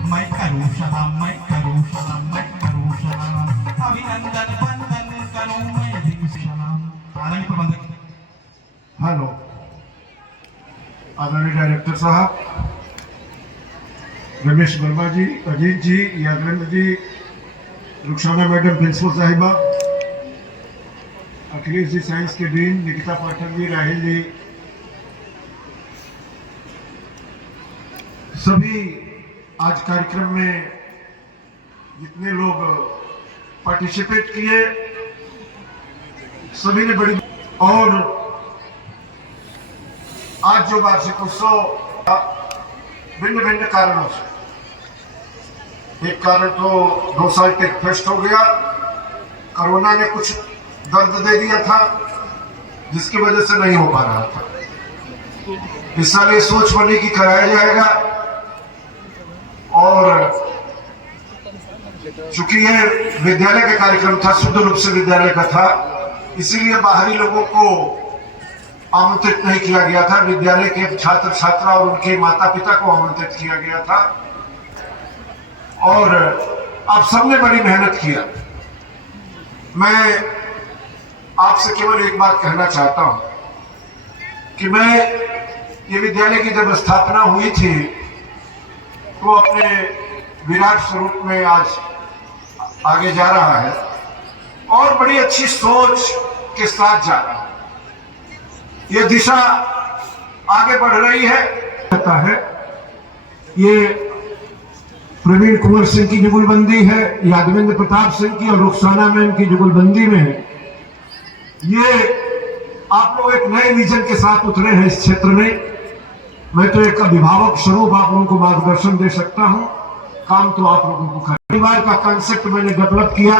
मैं करूँ सलाम, मैं करूँ सलाम, मैं करूँ सलाम, अभिनंदन वंदन करूँ मैं दिल से सलाम। आदरणीय प्रबंधक, हेलो आदरणीय डायरेक्टर साहब, रमेश वर्मा जी, अजीत जी, यादवेंद्र जी, रुखसाना मैडम प्रिंसिपल साहिबा, अखिलेश जी साइंस के डीन, निकिता पाठक जी, राहिल जी, सभी आज कार्यक्रम में जितने लोग पार्टिसिपेट किए सभी ने बड़ी, और आज जो वार्षिक उत्सव भिन्न भिन्न कारणों से, एक कारण तो 2 साल टेक फेस्ट हो गया, कोरोना ने कुछ दर्द दे दिया था जिसकी वजह से नहीं हो पा रहा था। इस साल ये सोच बनी कि कराया जाएगा, और चूंकि यह विद्यालय का कार्यक्रम था, शुद्ध रूप से विद्यालय का था, इसीलिए बाहरी लोगों को आमंत्रित नहीं किया गया था। विद्यालय के छात्र छात्रा और उनके माता पिता को आमंत्रित किया गया था, और आप सबने बड़ी मेहनत किया। मैं आपसे केवल एक बात कहना चाहता हूं कि मैं ये विद्यालय की जब स्थापना हुई थी तो अपने विराट स्वरूप में आज आगे जा रहा है, और बड़ी अच्छी सोच के साथ जा रहा है। ये दिशा आगे बढ़ रही है। ये प्रवीण कुंवर सिंह की जुगलबंदी है, यादवेंद्र प्रताप सिंह की और रुखसाना मैम की जुगलबंदी में है। ये आप लोग एक नए विजन के साथ उतरे हैं इस क्षेत्र में। मैं तो एक अभिभावक स्वरूप आप लोगों को मार्गदर्शन दे सकता हूं, काम तो आप लोगों को करना। परिवार का कॉन्सेप्ट मैंने डेवलप किया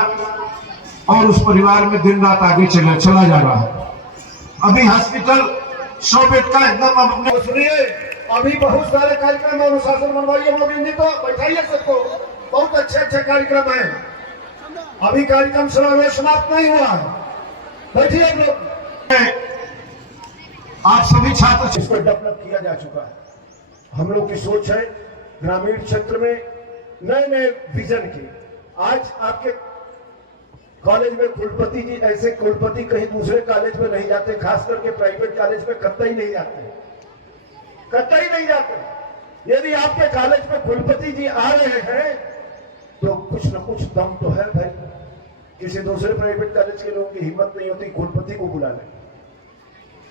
और उस परिवार में दिन रात आगे चला जा रहा है। अभी हॉस्पिटल 100 बेड का एकदम अपने सुनिए, अभी बहुत सारे कार्यक्रम अनुशासन बनवाइए, हम लोग हिंदी तो बैठाइए सबको, बहुत अच्छे अच्छे कार्यक्रम है। अभी कार्यक्रम समाप्त नहीं हुआ है, बैठिए हम लोग। आप सभी छात्र इसको डेवलप किया जा चुका है। हम लोग की सोच है ग्रामीण क्षेत्र में नए नए विजन की। आज आपके कॉलेज में कुलपति जी, ऐसे कुलपति कहीं दूसरे कॉलेज में नहीं जाते, खास करके प्राइवेट कॉलेज में कतई नहीं जाते, कतई नहीं जाते। यदि आपके कॉलेज में कुलपति जी आ रहे हैं तो कुछ न कुछ दम तो है भाई। किसी दूसरे प्राइवेट कॉलेज के लोगों की हिम्मत नहीं होती कुलपति को बुलाने,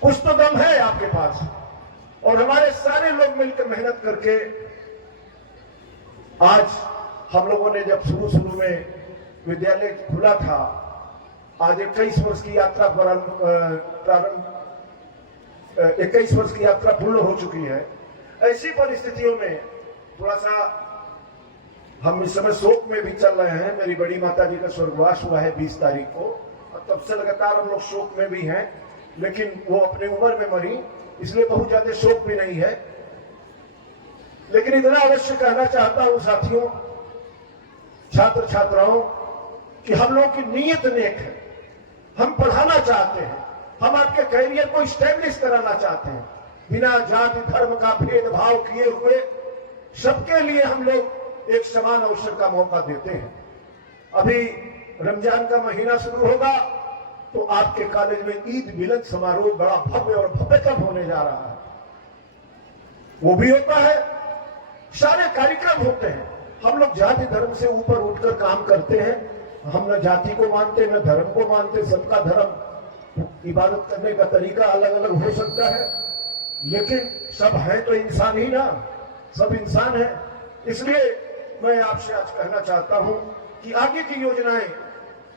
कुछ तो दम है आपके पास। और हमारे सारे लोग मिलकर मेहनत करके आज हम लोगों ने जब शुरू में विद्यालय खुला था, आज 21 वर्ष की यात्रा प्रारंभ 21 वर्ष की यात्रा पूर्ण हो चुकी है। ऐसी परिस्थितियों में थोड़ा सा हम इस समय शोक में भी चल रहे हैं। मेरी बड़ी माता जी का स्वर्गवास हुआ है 20 तारीख को, और तब से लगातार हम लोग शोक में भी हैं, लेकिन वो अपनी उम्र में मरी, इसलिए बहुत ज्यादा शोक भी नहीं है। लेकिन इतना अवश्य कहना चाहता हूं साथियों, छात्र छात्राओं, कि हम लोग की नीयत नेक है। हम पढ़ाना चाहते हैं, हम आपके कैरियर को स्टैब्लिश कराना चाहते हैं, बिना जाति धर्म का भेदभाव किए हुए सबके लिए हम लोग एक समान अवसर का मौका देते हैं। अभी रमजान का महीना शुरू होगा तो आपके कॉलेज में ईद मिलन समारोह बड़ा भव्य और भव्यतम होने जा रहा है। वो भी होता है, सारे कार्यक्रम होते हैं। हम लोग जाति धर्म से ऊपर उठकर काम करते हैं। हम न जाति को मानते न धर्म को मानते। सबका धर्म, इबादत करने का तरीका अलग अलग हो सकता है, लेकिन सब है तो इंसान ही ना, सब इंसान है। इसलिए मैं आपसे आज कहना चाहता हूं कि आगे की योजनाएं,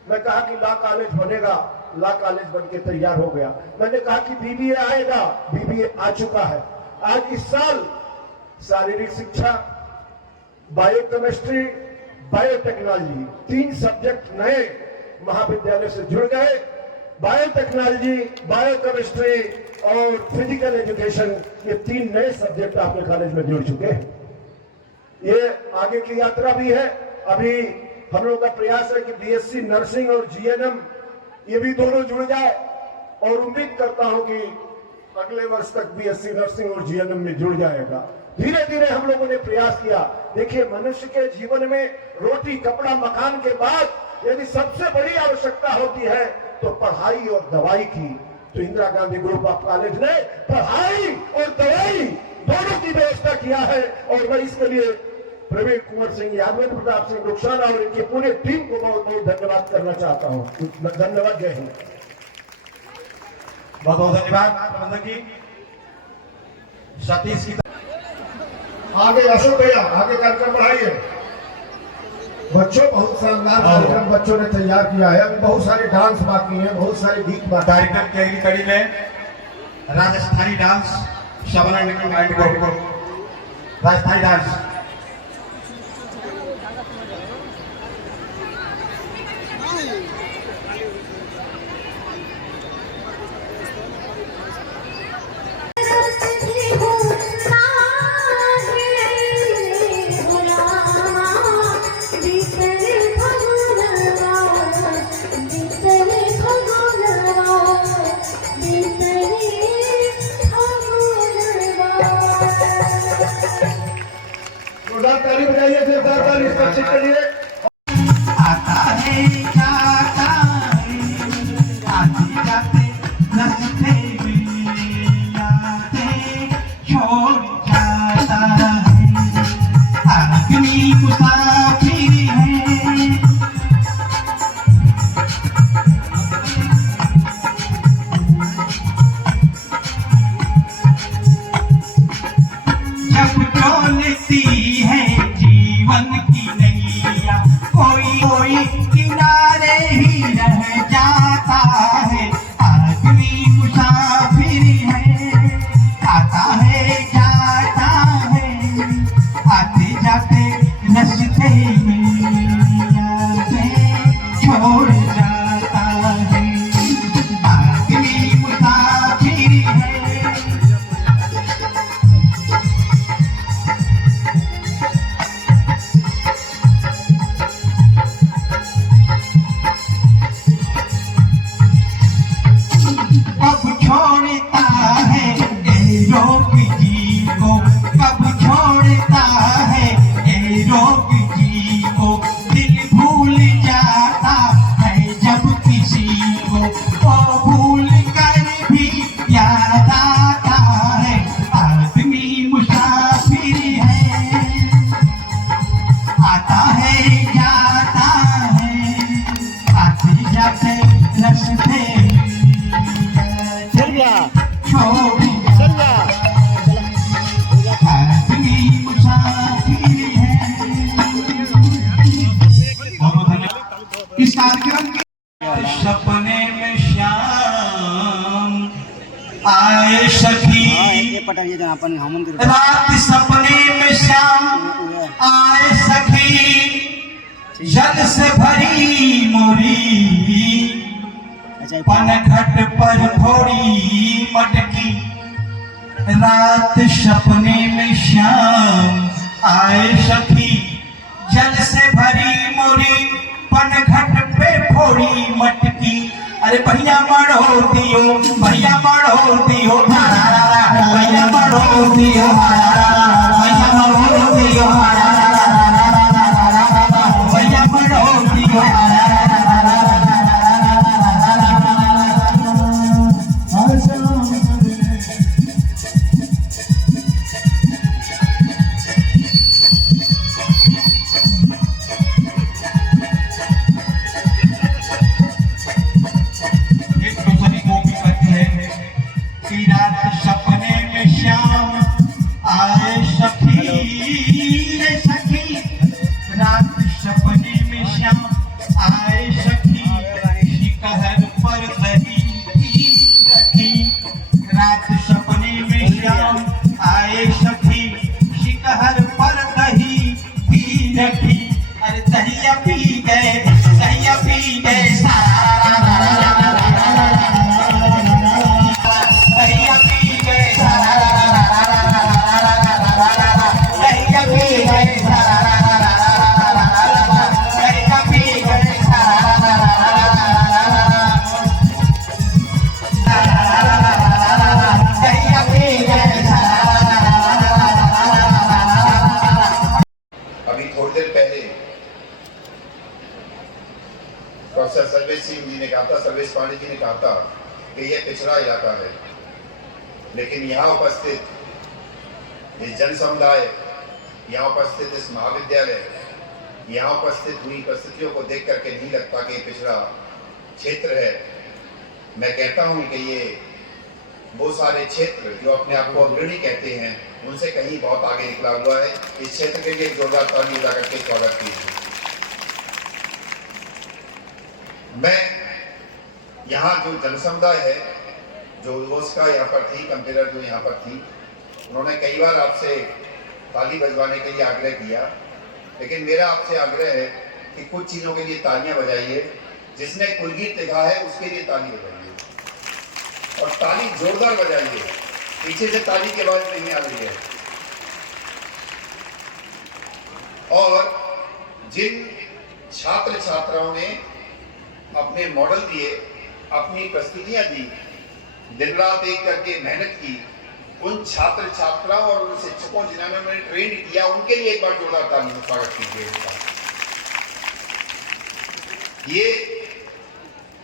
मैं कहा कि लॉ कॉलेज बनेगा, लॉ कॉलेज बन के तैयार हो गया। मैंने कहा कि बीबीए आएगा, बीबीए आ चुका है। आज इस साल शारीरिक शिक्षा, बायोकेमिस्ट्री, बायोटेक्नोलॉजी 3 सब्जेक्ट नए महाविद्यालय से जुड़ गए। बायोटेक्नोलॉजी, बायोकेमिस्ट्री और फिजिकल एजुकेशन, ये 3 नए सब्जेक्ट आपके कॉलेज में जुड़ चुके हैं। ये आगे की यात्रा भी है। अभी हम लोग का प्रयास है कि बीएससी नर्सिंग और जीएनएम ये भी दोनों जुड़ जाए, और उम्मीद करता हूं कि अगले वर्ष तक बीएससी नर्सिंग और जीएनएम में जुड़ जाएगा। धीरे धीरे हम लोगों ने प्रयास किया। देखिए, मनुष्य के जीवन में रोटी कपड़ा मकान के बाद यदि सबसे बड़ी आवश्यकता होती है तो पढ़ाई और दवाई की, तो Indira Gandhi group of college ने पढ़ाई और दवाई दोनों की व्यवस्था किया है। और मैं इसके लिए प्रवीण कुंवर सिंह, यादवेंद्र प्रताप सिंह रुखसाना और इनकी पूरी टीम को बहुत बहुत धन्यवाद करना चाहता हूँ। धन्यवाद। जय हिंद। बहुत बहुत धन्यवाद प्रबंधक जी। सतीश की आगे अशोक भैया, आगे कार्यक्रम बढ़ाइए। बच्चों, बहुत शानदार कार्यक्रम बच्चों ने तैयार किया है। अभी बहुत सारे डांस बाकी हैं, बहुत सारे गीत बाकी। कार्यक्रम की अगली कड़ी में राजस्थानी डांस, शबनम एंड को राजस्थानी डांस। ताली बजाइए जोरदार इस बच्चे के लिए। आता है जाता है, आते जाते रास्ते में यादें छोड़ जाता है। आदमी मुसाफिर है, जब डोलती है जीवन की नैया, कोई कोई किनारे ही रह जाता है। आदमी मुसाफिर है, आता है जाता है, आते जाते रास्ते में यादें छोड़ जाता है। आदमी मुसाफिर है। कब छोड़ता है ये रोग जी को, कब छोड़ता है ये रोग जी को, दिल भूल जाता है जब किसी को, वो भूल कर भी याद आता है। आदमी मुसाफिर है, आता है जाता है, आते जाते रास्ते इस कार्यक्रम के सपने में श्याम आए सखी, रात सपने में श्याम आए सखी, जल से भरी मोरी पनघट पर थोड़ी मटकी। रात सपने में श्याम आए सखी, जल से भरी मोरी पनघट पे फोड़ी मटकी। अरे भैया मढ़ो दियो, भैया मढ़ो दियो, भैया मढ़ो दियो, भैया मढ़ो दियो, भैया मढ़ो दियो। सपने में श्याम प्रोफेसर सर्वेश सिंह जी ने कहा था, सर्वेश पांडे जी ने कहा था कि यह पिछड़ा इलाका है, लेकिन यहाँ उपस्थित इस जन समुदाय, यहाँ उपस्थित इस महाविद्यालय, यहाँ उपस्थित हुई परिस्थितियों को देख करके नहीं लगता कि ये पिछड़ा क्षेत्र है। मैं कहता हूँ कि ये वो सारे क्षेत्र जो अपने आप को अग्रणी कहते हैं, उनसे कहीं बहुत आगे निकला हुआ है। इस क्षेत्र के लिए जोरदार ताली बजा करके स्वागत कीजिए। मैं यहाँ जो जनसमुदाय है, जो उसका यहाँ पर थी, कंपेयर जो यहाँ पर थी, उन्होंने कई बार आपसे ताली बजवाने के लिए आग्रह किया, लेकिन मेरा आपसे आग्रह है कि कुछ चीज़ों के लिए तालियां बजाइए। जिसने कुलगीत लिखा है उसके लिए ताली बजाइए, और ताली जोरदार बजाइए, पीछे से ताली की आवाज नहीं आ रही है। और जिन छात्र छात्राओं ने अपने मॉडल दिए, अपनी प्रस्तुतियां दी, दिन रात एक करके मेहनत की, उन छात्र छात्राओं और उन शिक्षकों जिन्होंने हमें ट्रेन किया, उनके लिए एक बार जोरदार ताली से स्वागत कीजिए। ये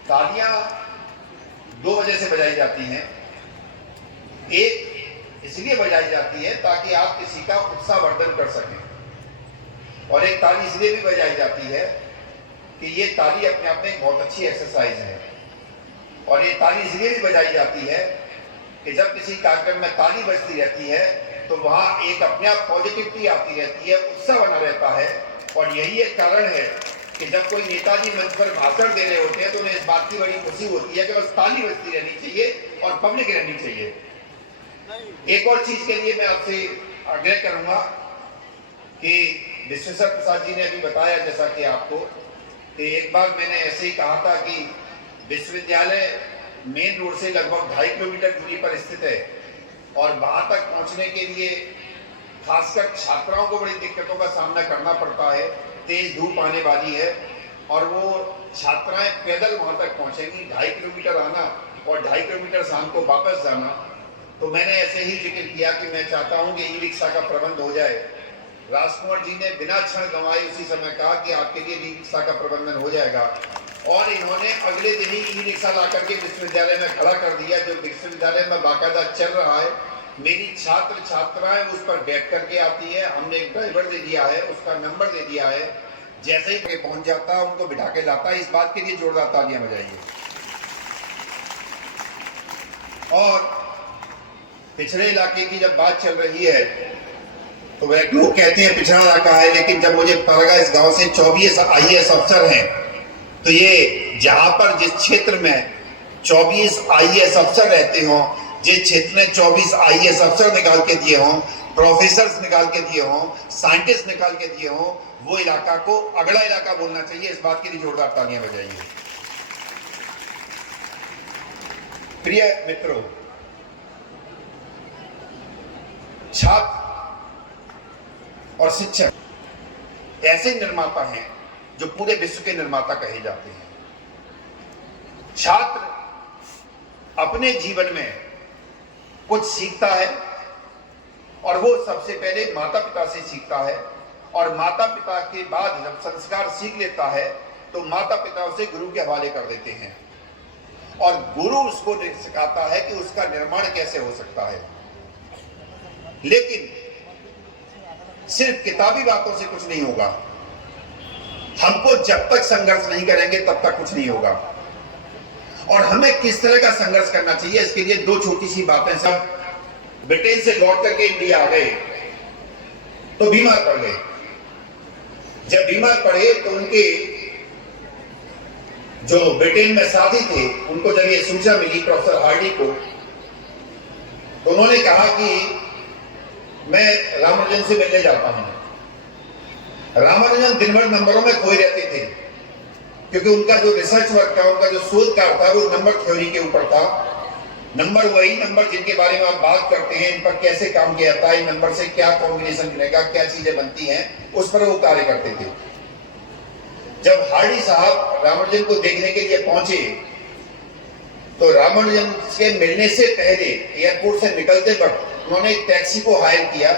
तालियां दो वजह से बजाई जाती हैं। एक इसलिए बजाई जाती है ताकि आप किसी का उत्साहवर्धन कर सकें, और एक ताली इसलिए भी बजाई जाती है कि ये ताली अपने आप में एक बहुत अच्छी एक्सरसाइज है। और ये ताली इसलिए भी बजाई जाती है कि जब किसी कार्यक्रम में ताली बजती रहती है तो वहाँ एक अपने आप पॉजिटिविटी आती रहती है, उत्साह बना रहता है। और यही एक कारण है कि जब कोई नेताजी मंच पर भाषण दे रहे होते हैं तो उन्हें इस बात की बड़ी खुशी होती है कि बस ताली बजती रहनी चाहिए और पब्लिक रहनी चाहिए। एक और चीज के लिए मैं आपसे आग्रह करूंगा कि विश्वेश्वर प्रसाद जी ने अभी बताया, जैसा कि आपको, कि एक बार मैंने ऐसे ही कहा था कि विश्वविद्यालय मेन रोड से लगभग 2.5 किलोमीटर दूरी पर स्थित है, और वहां तक पहुंचने के लिए खासकर छात्राओं को बड़ी दिक्कतों का सामना करना पड़ता है। तेज धूप आने वाली है और वो छात्राएं पैदल वहां तक पहुंचेंगी, 2.5 किलोमीटर आना और 2.5 किलोमीटर शाम को वापस जाना। तो मैंने ऐसे ही जिक्र किया कि मैं चाहता हूं कि ई रिक्शा का प्रबंध हो जाए। राजकुमार जी ने बिना क्षण गंवाए उसी समय कहा कि आपके लिए ई रिक्शा का प्रबंधन हो जाएगा, और इन्होंने अगले दिन ही ई रिक्शा ला करके विश्वविद्यालय में खड़ा कर दिया, जो विश्वविद्यालय में बाकायदा चल रहा है। मेरी छात्र छात्राएं उस पर बैठ करके आती है, हमने एक ड्राइवर दे दिया है, उसका नंबर दे दिया है, जैसे ही पहुंच जाता है उनको बिठा के लाता है। इस बात के लिए जोरदार तालियां बजाइए। और पिछड़े इलाके की जब बात चल रही है तो वह लोग कहते हैं पिछड़ा इलाका है, लेकिन जब मुझे पता लगा इस गांव से 24 IAS अफसर हैं, तो ये जहां पर जिस क्षेत्र में 24 IAS अफसर रहते हों, जिस क्षेत्र में 24 IAS अफसर निकाल के दिए हों, प्रोफेसर निकाल के दिए हों, साइंटिस्ट निकाल के दिए हों, वो इलाका को अगला इलाका बोलना चाहिए। इस बात के लिए जोरदार तालियां बजाइए। प्रिय मित्रों, छात्र और शिक्षक ऐसे निर्माता हैं जो पूरे विश्व के निर्माता कहे जाते हैं। छात्र अपने जीवन में कुछ सीखता है, और वो सबसे पहले माता पिता से सीखता है, और माता पिता के बाद जब संस्कार सीख लेता है तो माता पिता उसे गुरु के हवाले कर देते हैं, और गुरु उसको सिखाता है कि उसका निर्माण कैसे हो सकता है। लेकिन सिर्फ किताबी बातों से कुछ नहीं होगा। हमको जब तक संघर्ष नहीं करेंगे तब तक कुछ नहीं होगा। और हमें किस तरह का संघर्ष करना चाहिए, इसके लिए दो छोटी सी बातें। सब ब्रिटेन से लौट करके इंडिया आ गए तो बीमार पड़ गए। जब बीमार पड़े तो उनके जो ब्रिटेन में साथी थे, उनको जब ये सूचना मिली प्रोफेसर हार्डी को, तो उन्होंने कहा कि मैं रामानुजन से मिलने जाता हूं। रामानुजन दिन भर नंबरों में खोए रहते थे, क्योंकि उनका जो रिसर्च वर्क था, उनका जो शोध कार्य था, वो नंबर थ्योरी के ऊपर था। नंबर वही नंबर जिनके बारे में आप बात करते हैं, इन पर कैसे काम किया जाता है, इन नंबर से क्या कॉम्बिनेशन मिलेगा, क्या चीजें बनती हैं, उस पर वो कार्य करते थे। जब हार्डी साहब रामानुजन को देखने के लिए पहुंचे तो रामानुजन से मिलने से पहले एयरपोर्ट से निकलते वक्त उन्होंने एक टैक्सी को हायर किया,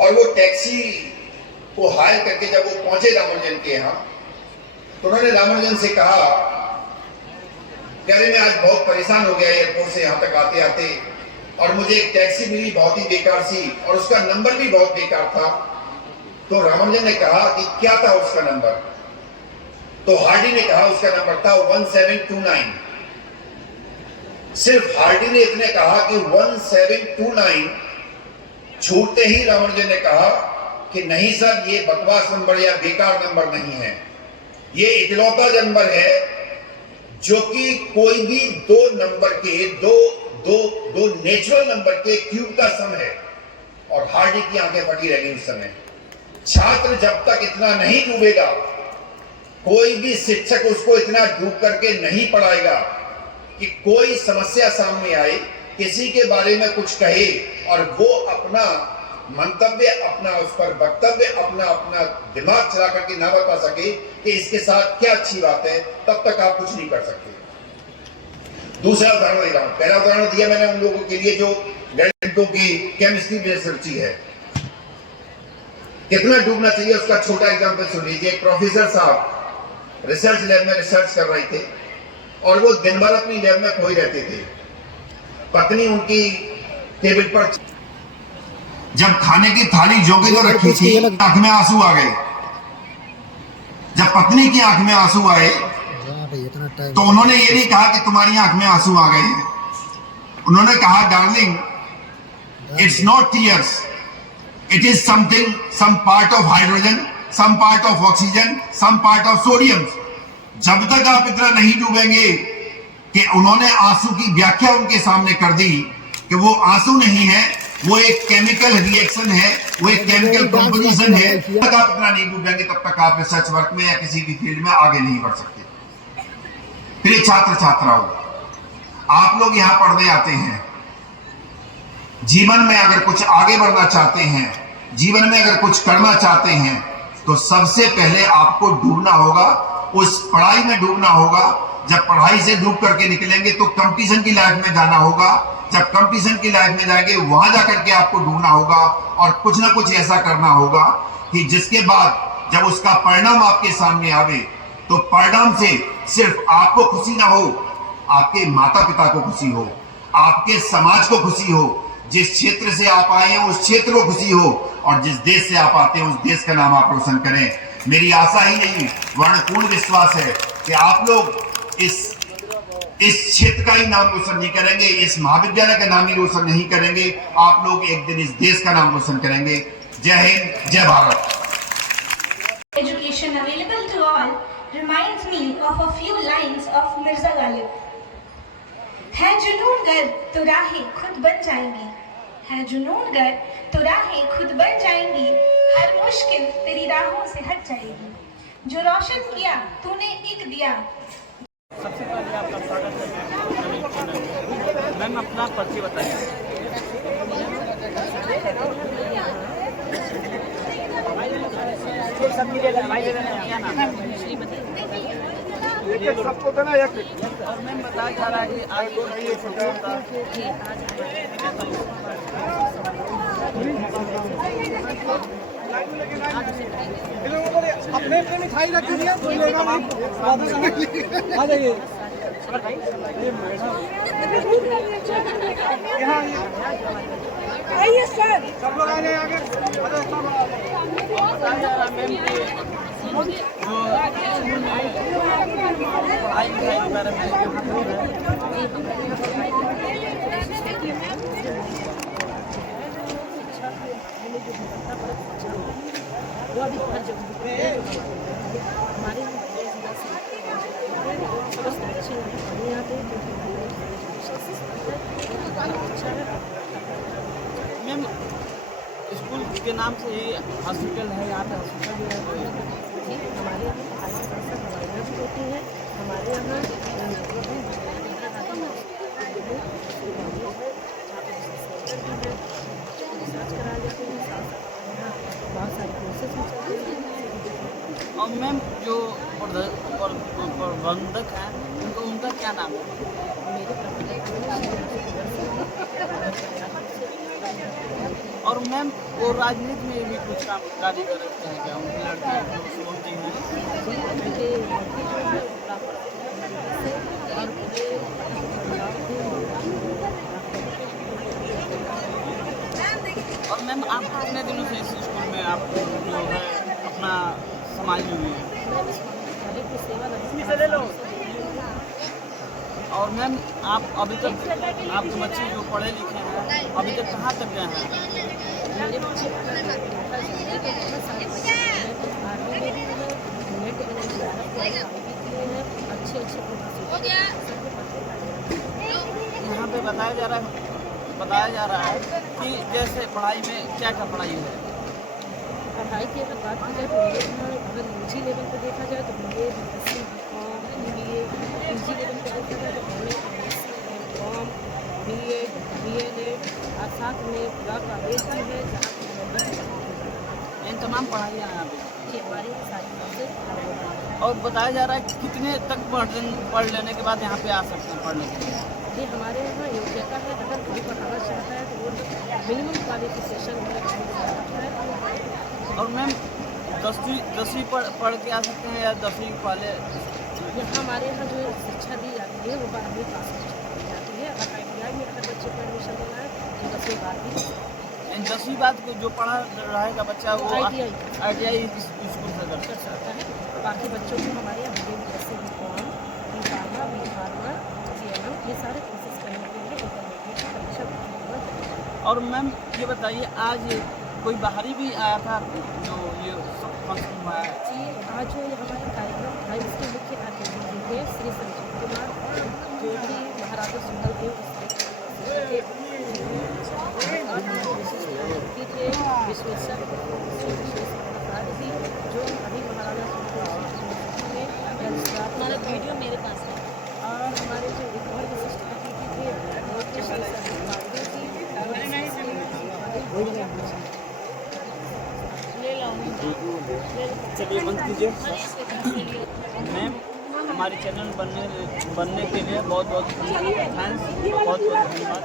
और वो टैक्सी को हायर करके जब वो पहुंचे रामानुजन के यहाँ, तो उन्होंने रामानुजन से कहा कि अरे मैं आज बहुत परेशान हो गया एयरपोर्ट से यहाँ तक आते आते, और मुझे एक टैक्सी मिली बहुत ही बेकार सी, और उसका नंबर भी बहुत बेकार था। तो रामानुजन ने कहा कि क्या था उसका नंबर? तो हार्डी ने कहा उसका नंबर था 1729। सिर्फ हार्डी ने इतने कहा कि 1729, छूटते ही रामानुजन ने कहा कि नहीं सर, ये बकवास नंबर या बेकार नंबर नहीं है, ये इकलौता नंबर है जो कि कोई भी दो नंबर के दो नेचुरल नंबर के क्यूब का सम है। और हार्डी की आंखें फटी रह गई उस समय। छात्र जब तक इतना नहीं डूबेगा, कोई भी शिक्षक उसको इतना डूब करके नहीं पढ़ाएगा कि कोई समस्या सामने आए, किसी के बारे में कुछ कहे और वो अपना मंतव्य, अपना उस पर वक्तव्य, अपना दिमाग चला करके ना बता सके कि इसके साथ क्या अच्छी बात है, तब तक आप कुछ नहीं कर सकते। दूसरा उदाहरण दे रहा हूं। पहला उदाहरण दिया मैंने उन लोगों के लिए जो गणितों की केमिस्ट्री में रिसर्ची है, कितना डूबना चाहिए उसका छोटा एग्जांपल सुन लीजिए। एक प्रोफेसर साहब रिसर्च लैब में रिसर्च कर रहे थे और वो दिन भर अपनी लैब में खोए रहते थे। पत्नी उनकी टेबल पर जब खाने की थाली जोगी तो रखी थी, आंख में आंसू आ गए। जब पत्नी की आंख में आंसू आए तो उन्होंने ये नहीं कहा कि तुम्हारी आंख में आंसू आ गए, उन्होंने कहा darling, it's not tears, it is something, some part of hydrogen, some part of oxygen, some part of sodium. जब तक आप इतना नहीं डूबेंगे कि उन्होंने आंसू की व्याख्या उनके सामने कर दी कि वो आंसू नहीं है, वो एक केमिकल रिएक्शन है, वो एक केमिकल कंपोजिशन है। जब तक आप इतना नहीं डूबेंगे तब तक आप रिसर्च वर्क में या किसी भी फील्ड में आगे नहीं बढ़ सकते। फिर छात्र छात्राओं, आप लोग यहां पढ़ने आते हैं, जीवन में अगर कुछ आगे बढ़ना चाहते हैं, जीवन में अगर कुछ करना चाहते हैं, तो सबसे पहले आपको डूबना होगा, उस पढ़ाई में डूबना होगा। जब पढ़ाई से डूब करके निकलेंगे तो कंपटीशन की लाइफ में जाना होगा। जब कंपटीशन की लाइफ में जाएंगे वहां जाकर के आपको डूबना होगा और कुछ ना कुछ ऐसा करना होगा कि जिसके बाद जब उसका परिणाम आपके सामने आवे तो परिणाम से सिर्फ आपको खुशी ना हो, आपके माता पिता को खुशी हो, आपके समाज को खुशी हो, जिस क्षेत्र से आप आए हैं उस क्षेत्र को खुशी हो, और जिस देश से आप आते हैं उस देश का नाम आप रोशन करें। मेरी आशा ही नहीं, वर्ण पूर्ण विश्वास है कि आप लोग इस क्षेत्र का ही नाम रोशन नहीं करेंगे, इस महाविद्यालय का नाम ही रोशन नहीं करेंगे, आप लोग एक दिन इस देश का नाम रोशन करेंगे। जय हिंद, जय Bharat. Education available to all reminds me of a few lines of Mirza Ghalib. है जुनून गर तो राहें खुद बन जाएंगी, है जुनून गर तो राहें खुद बन जाएंगी, हर मुश्किल तेरी राहों से हट जाएगी, जो रोशन किया तूने एक दिया। सबसे पहले आपका स्वागत है। मैम अपना परिचय बताइए। सब मिलेगा, भाई दे देना, क्या नाम है? सबको देना एक। और मैम बताया जा रहा है कि आज अपने अपने मिठाई रख दीजिए, कोई लेगा नहीं। आ जाइए। आइए सर, सब लोग आ जाए आगे। मैम स्कूल के नाम से ही हॉस्पिटल है, यहाँ पे हॉस्पिटल भी है। हमारे यहाँ दवाइयाँ भी होती हैं, हमारे यहाँ रिसर्च कराए जाते हैं, बहुत सारे कोर्सेज भी चलते हैं। और मैम जो प्रबंधक हैं उनका क्या नाम है? मेरे प्रबंधक और मैम वो राजनीति में भी कुछ काम कार्य कर रहे हैं क्या? उनके लड़के जो शुभम जी हैं उनके लड़के जो है बराबर से और पूरे और मैम आप कितने दिनों से इस स्कूल में आप जो है अपना संभाली हुई है? की सेवा और मैम आप अभी तक आपके बच्चे जो पढ़े लिखे हैं अभी तक कहाँ तक गए हैं? मेरे बच्चे बहुत सारे आर्मी में भी है, नेट में अच्छे यहाँ पे बताया जा रहा है कि जैसे पढ़ाई में क्या क्या पढ़ाई है? पढ़ाई की अगर बात की जाए तो मेरे यहाँ अगर यूजी लेवल पर देखा जाए तो BA BSc BCom MBA, PG level पर देखा जाए तो MA MCom BEd DLEd और साथ में पूरा कॉलेज भी है जहाँ इन तमाम पढ़ाइयाँ हैं यहाँ पे। कि हमारी सारी चीज़ें और बताया जा रहा है कि कितने तक पढ़ लेने के बाद यहाँ पे आ सकते हैं पढ़ने के लिए? ये हमारे यहाँ योग्यता है, अगर कोई पढ़ाना चाहता है तो वो मिनिमम क्वालिफिकेशन है। और मैम 10वीं पढ़ के आ सकते हैं या 10वीं वाले? यहाँ हमारे यहाँ जो शिक्षा दी जाती है वो 12वीं पास की जाती है। अगर ITI में अगर बच्चे को एडमिशन लेना है तो 10वीं 12वीं 10वीं बाद को जो पढ़ा रहेगा बच्चा वो ITI स्कूल से कर कर सकता है। बाकी बच्चों को हमारे यहाँ BSc BCom B.Pharma B.Pharma CMM ये सारे कोर्सेज करने के लिए इंटरमीडिएट की परीक्षा देना चाहिए। और मैम ये बताइए आज कोई बाहरी भी आया था जो ये फंक्शन हुआ है? जी आज जो ये हमारे कार्यक्रम था इसके मुख्य अतिथि थे श्री संजीव कुमार जो कि महाराजा सुंदरदेव थे विश्वेश्वर प्रसाद जी जो अभी महाराजा सुंदरदेव में हमारा वीडियो मेरे पास है। और हमारे जो एक और विशिष्ट अतिथि थे वो थे श्री संजीव पांडे जी चलिए बंद कीजिए। मैम हमारे चैनल बनने के लिए बहुत बहुत थैंक्स, बहुत बहुत धन्यवाद।